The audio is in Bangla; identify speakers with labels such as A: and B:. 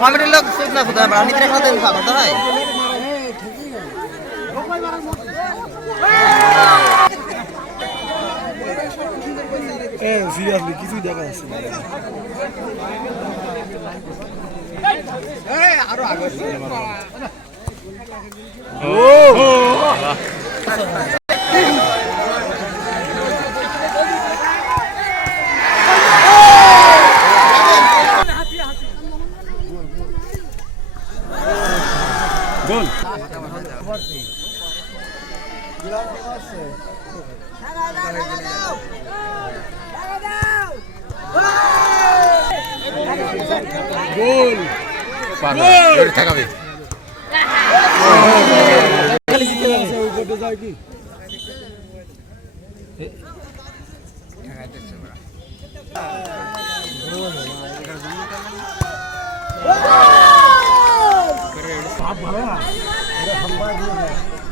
A: কমিটির লোক সুদ না কোথায় আমি তো কথা দিন হয়
B: সিরিয়াসলি কিছুই দেখা যাচ্ছে না। গোল গোল
C: ঠেকাবে
B: খালি কোর্টে যায় কি ভালো না